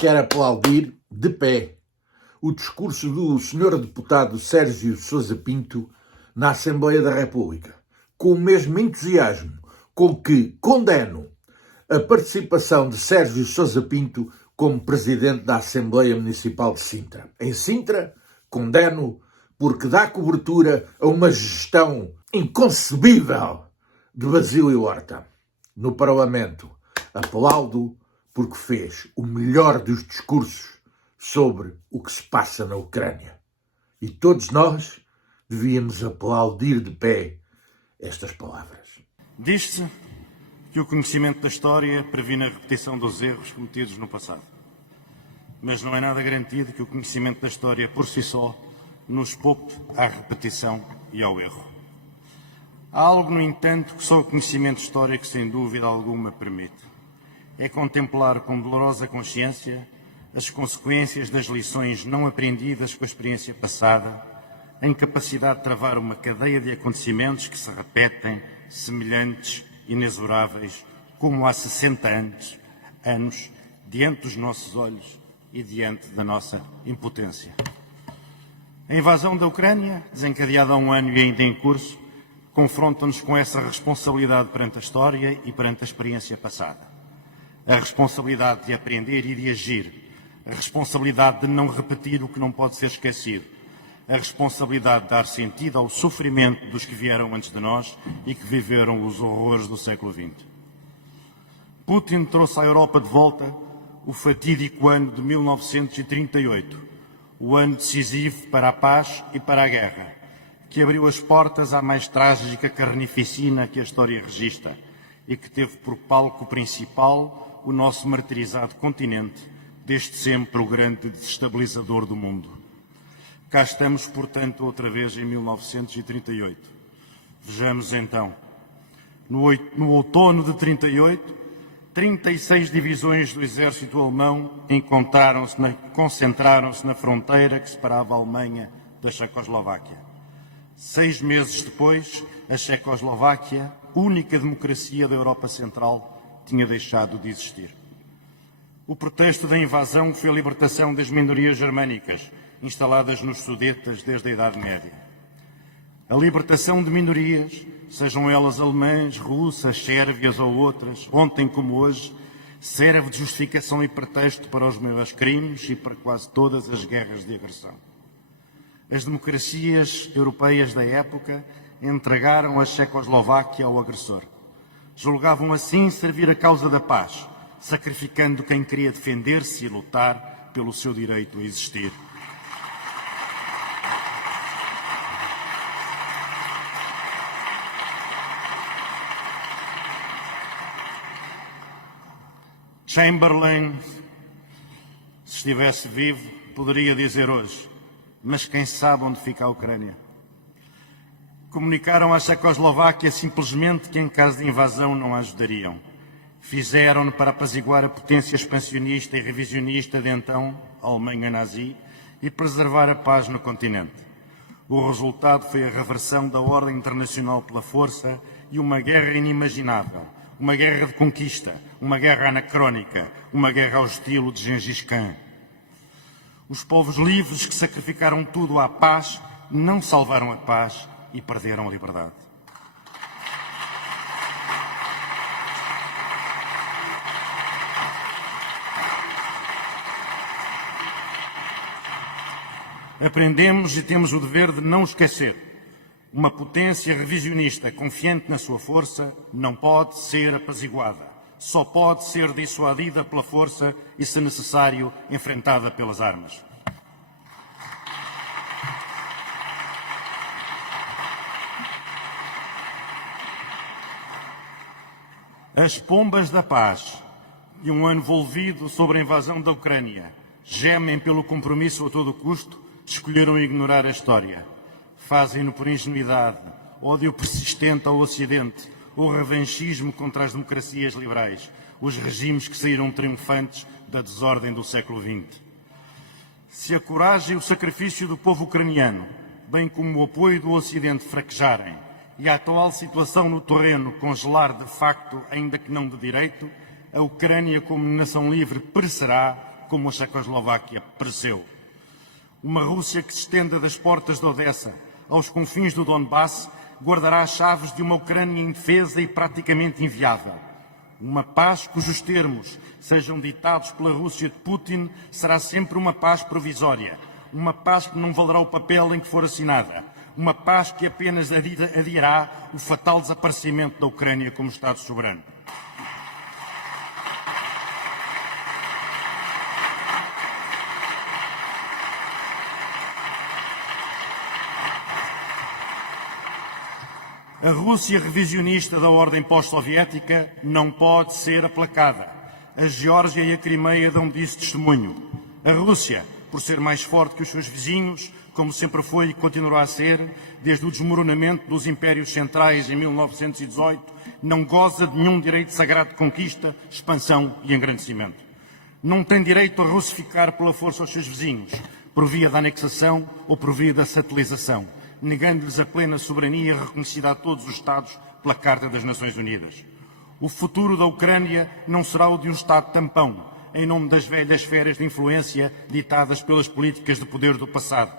quero aplaudir, de pé, o discurso do Sr. Deputado Sérgio Sousa Pinto na Assembleia da República, com o mesmo entusiasmo com que condeno a participação de Sérgio Sousa Pinto como Presidente da Assembleia Municipal de Sintra. Em Sintra, condeno porque dá cobertura a uma gestão inconcebível de Basílio Horta. No Parlamento, aplaudo porque fez o melhor dos discursos sobre o que se passa na Ucrânia. E todos nós devíamos aplaudir de pé estas palavras. Diz-se que o conhecimento da história previne a repetição dos erros cometidos no passado. Mas não é nada garantido que o conhecimento da história por si só nos poupe à repetição e ao erro. Há algo, no entanto, que só o conhecimento histórico, sem dúvida alguma, permite. É contemplar com dolorosa consciência as consequências das lições não aprendidas com a experiência passada, a incapacidade de travar uma cadeia de acontecimentos que se repetem, semelhantes, inexoráveis, como há 60 anos, diante dos nossos olhos e diante da nossa impotência. A invasão da Ucrânia, desencadeada há um ano e ainda em curso, confronta-nos com essa responsabilidade perante a história e perante a experiência passada. A responsabilidade de aprender e de agir, a responsabilidade de não repetir o que não pode ser esquecido, a responsabilidade de dar sentido ao sofrimento dos que vieram antes de nós e que viveram os horrores do século XX. Putin trouxe à Europa de volta o fatídico ano de 1938, o ano decisivo para a paz e para a guerra, que abriu as portas à mais trágica carnificina que a história registra e que teve por palco principal o nosso martirizado continente, desde sempre o grande desestabilizador do mundo. Cá estamos, portanto, outra vez em 1938. Vejamos então. No outono de 38, 36 divisões do exército alemão concentraram-se na fronteira que separava a Alemanha da Checoslováquia. 6 meses depois, a Checoslováquia, única democracia da Europa Central, tinha deixado de existir. O pretexto da invasão foi a libertação das minorias germânicas, instaladas nos Sudetas desde a Idade Média. A libertação de minorias, sejam elas alemãs, russas, sérvias ou outras, ontem como hoje, serve de justificação e pretexto para os maiores crimes e para quase todas as guerras de agressão. As democracias europeias da época entregaram a Checoslováquia ao agressor. Julgavam assim servir a causa da paz, sacrificando quem queria defender-se e lutar pelo seu direito a existir. Chamberlain, se estivesse vivo, poderia dizer hoje: mas quem sabe onde fica a Ucrânia? Comunicaram à Checoslováquia simplesmente que em caso de invasão não a ajudariam. Fizeram-no para apaziguar a potência expansionista e revisionista de então, a Alemanha nazi, e preservar a paz no continente. O resultado foi a reversão da ordem internacional pela força e uma guerra inimaginável, uma guerra de conquista, uma guerra anacrónica, uma guerra ao estilo de Gengis Khan. Os povos livres que sacrificaram tudo à paz não salvaram a paz e perderam a liberdade. Aprendemos e temos o dever de não esquecer. Uma potência revisionista confiante na sua força não pode ser apaziguada. Só pode ser dissuadida pela força e, se necessário, enfrentada pelas armas. As pombas da paz e um ano volvido sobre a invasão da Ucrânia gemem pelo compromisso a todo custo, escolheram ignorar a história. Fazem-no por ingenuidade, ódio persistente ao Ocidente, ou revanchismo contra as democracias liberais, os regimes que saíram triunfantes da desordem do século XX. Se a coragem e o sacrifício do povo ucraniano, bem como o apoio do Ocidente, fraquejarem e a atual situação no terreno congelar de facto, ainda que não de direito, a Ucrânia como nação livre perecerá, como a Checoslováquia pereceu. Uma Rússia que se estenda das portas de Odessa aos confins do Donbass guardará as chaves de uma Ucrânia indefesa e praticamente inviável. Uma paz cujos termos sejam ditados pela Rússia de Putin será sempre uma paz provisória, uma paz que não valerá o papel em que for assinada, uma paz que apenas adiará o fatal desaparecimento da Ucrânia como Estado soberano. A Rússia revisionista da ordem pós-soviética não pode ser aplacada. A Geórgia e a Crimeia dão disso testemunho. A Rússia, por ser mais forte que os seus vizinhos, como sempre foi e continuará a ser, desde o desmoronamento dos impérios centrais em 1918, não goza de nenhum direito sagrado de conquista, expansão e engrandecimento. Não tem direito a russificar pela força os seus vizinhos, por via da anexação ou por via da satelização, negando-lhes a plena soberania reconhecida a todos os Estados pela Carta das Nações Unidas. O futuro da Ucrânia não será o de um Estado tampão, em nome das velhas esferas de influência ditadas pelas políticas de poder do passado.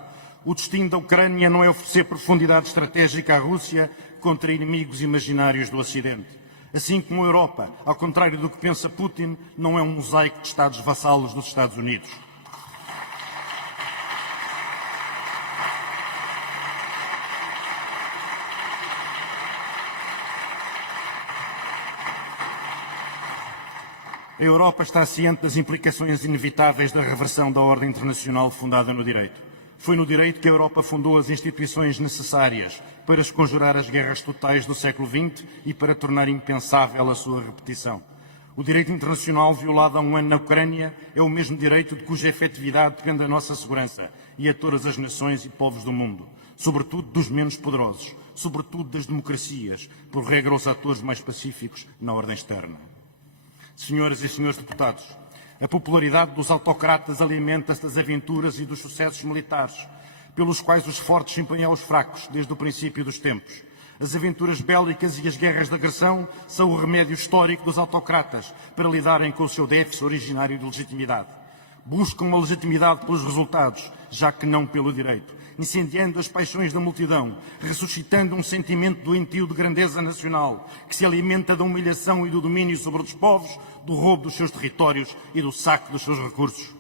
O destino da Ucrânia não é oferecer profundidade estratégica à Rússia contra inimigos imaginários do Ocidente. Assim como a Europa, ao contrário do que pensa Putin, não é um mosaico de Estados vassalos dos Estados Unidos. A Europa está ciente das implicações inevitáveis da reversão da ordem internacional fundada no direito. Foi no direito que a Europa fundou as instituições necessárias para esconjurar as guerras totais do século XX e para tornar impensável a sua repetição. O direito internacional violado há um ano na Ucrânia é o mesmo direito de cuja efetividade depende a nossa segurança e a todas as nações e povos do mundo, sobretudo dos menos poderosos, sobretudo das democracias, por regra os atores mais pacíficos na ordem externa. Senhoras e senhores deputados, a popularidade dos autocratas alimenta-se das aventuras e dos sucessos militares, pelos quais os fortes se impõem aos fracos desde o princípio dos tempos. As aventuras bélicas e as guerras de agressão são o remédio histórico dos autocratas para lidarem com o seu déficit originário de legitimidade. Buscam uma legitimidade pelos resultados, já que não pelo direito, incendiando as paixões da multidão, ressuscitando um sentimento doentio de grandeza nacional, que se alimenta da humilhação e do domínio sobre os povos, do roubo dos seus territórios e do saque dos seus recursos.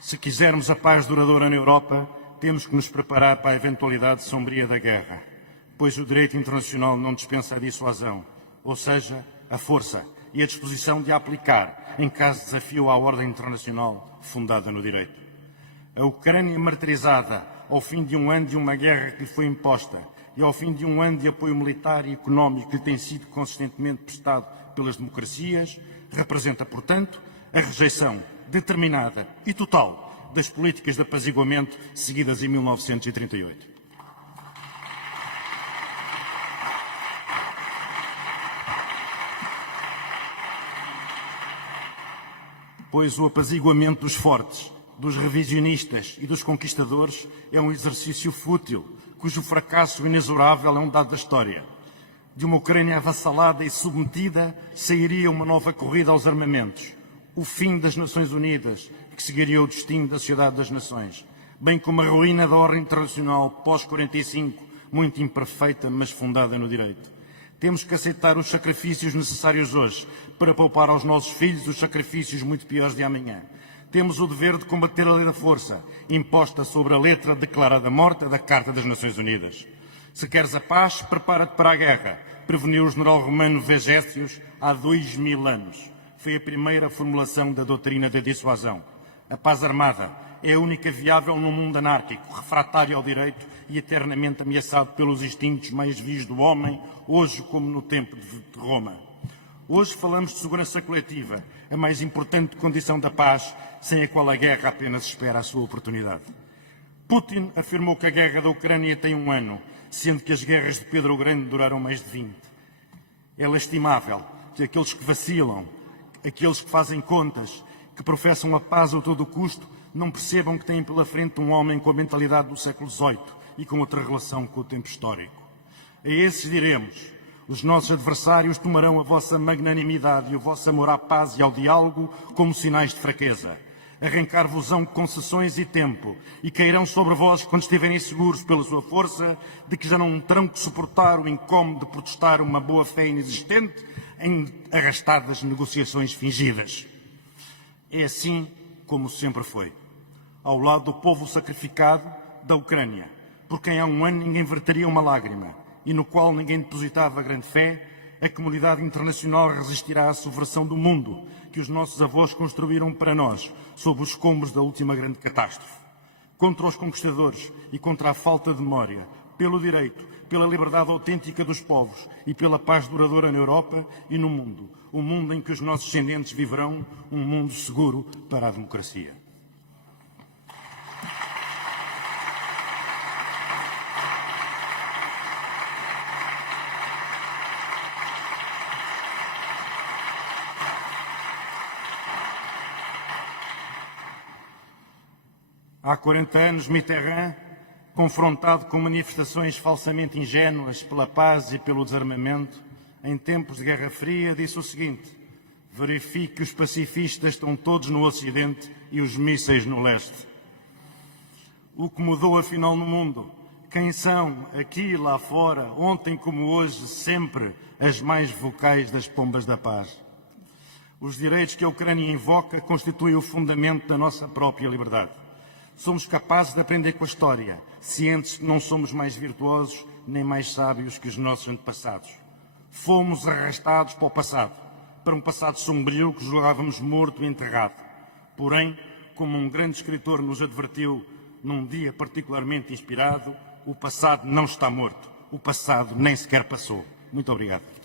Se quisermos a paz duradoura na Europa, temos que nos preparar para a eventualidade sombria da guerra, pois o direito internacional não dispensa a dissuasão, ou seja, a força e a disposição de a aplicar em caso de desafio à ordem internacional fundada no direito. A Ucrânia martirizada ao fim de um ano de uma guerra que lhe foi imposta e ao fim de um ano de apoio militar e económico que lhe tem sido consistentemente prestado pelas democracias, representa, portanto, a rejeição determinada e total das políticas de apaziguamento seguidas em 1938. Pois o apaziguamento dos fortes, dos revisionistas e dos conquistadores é um exercício fútil, cujo fracasso inexorável é um dado da história. De uma Ucrânia avassalada e submetida, sairia uma nova corrida aos armamentos, o fim das Nações Unidas, que seguiria o destino da Sociedade das Nações, bem como a ruína da ordem internacional pós-45, muito imperfeita, mas fundada no direito. Temos que aceitar os sacrifícios necessários hoje para poupar aos nossos filhos os sacrifícios muito piores de amanhã. Temos o dever de combater a lei da força, imposta sobre a letra declarada morta da Carta das Nações Unidas. Se queres a paz, prepara-te para a guerra, preveniu o general romano Vegécios há 2000 anos. Foi a primeira formulação da doutrina da dissuasão. A paz armada é a única viável num mundo anárquico, refratário ao direito e eternamente ameaçado pelos instintos mais vios do homem, hoje como no tempo de Roma. Hoje falamos de segurança coletiva, a mais importante condição da paz, sem a qual a guerra apenas espera a sua oportunidade. Putin afirmou que a guerra da Ucrânia tem 1 ano, sendo que as guerras de Pedro o Grande duraram mais de 20. É lastimável que aqueles que vacilam, aqueles que fazem contas, que professam a paz a todo custo, não percebam que têm pela frente um homem com a mentalidade do século XVIII, e com outra relação com o tempo histórico. A esses diremos: os nossos adversários tomarão a vossa magnanimidade e o vosso amor à paz e ao diálogo como sinais de fraqueza. Arrancar-vos-ão concessões e tempo, e cairão sobre vós quando estiverem seguros pela sua força, de que já não terão que suportar o incómodo de protestar uma boa-fé inexistente em arrastadas negociações fingidas. É assim como sempre foi. Ao lado do povo sacrificado da Ucrânia, por quem há um ano ninguém verteria uma lágrima, e no qual ninguém depositava grande fé, a comunidade internacional resistirá à subversão do mundo que os nossos avós construíram para nós, sob os escombros da última grande catástrofe. Contra os conquistadores e contra a falta de memória, pelo direito, pela liberdade autêntica dos povos e pela paz duradoura na Europa e no mundo, o mundo em que os nossos descendentes viverão, um mundo seguro para a democracia. Há 40 anos, Mitterrand, confrontado com manifestações falsamente ingênuas pela paz e pelo desarmamento, em tempos de Guerra Fria, disse o seguinte: verifique que os pacifistas estão todos no Ocidente e os mísseis no Leste. O que mudou afinal no mundo? Quem são, aqui e lá fora, ontem como hoje, sempre as mais vocais das pombas da paz? Os direitos que a Ucrânia invoca constituem o fundamento da nossa própria liberdade. Somos capazes de aprender com a história, cientes que não somos mais virtuosos nem mais sábios que os nossos antepassados. Fomos arrastados para o passado, para um passado sombrio que julgávamos morto e enterrado. Porém, como um grande escritor nos advertiu num dia particularmente inspirado, o passado não está morto, o passado nem sequer passou. Muito obrigado.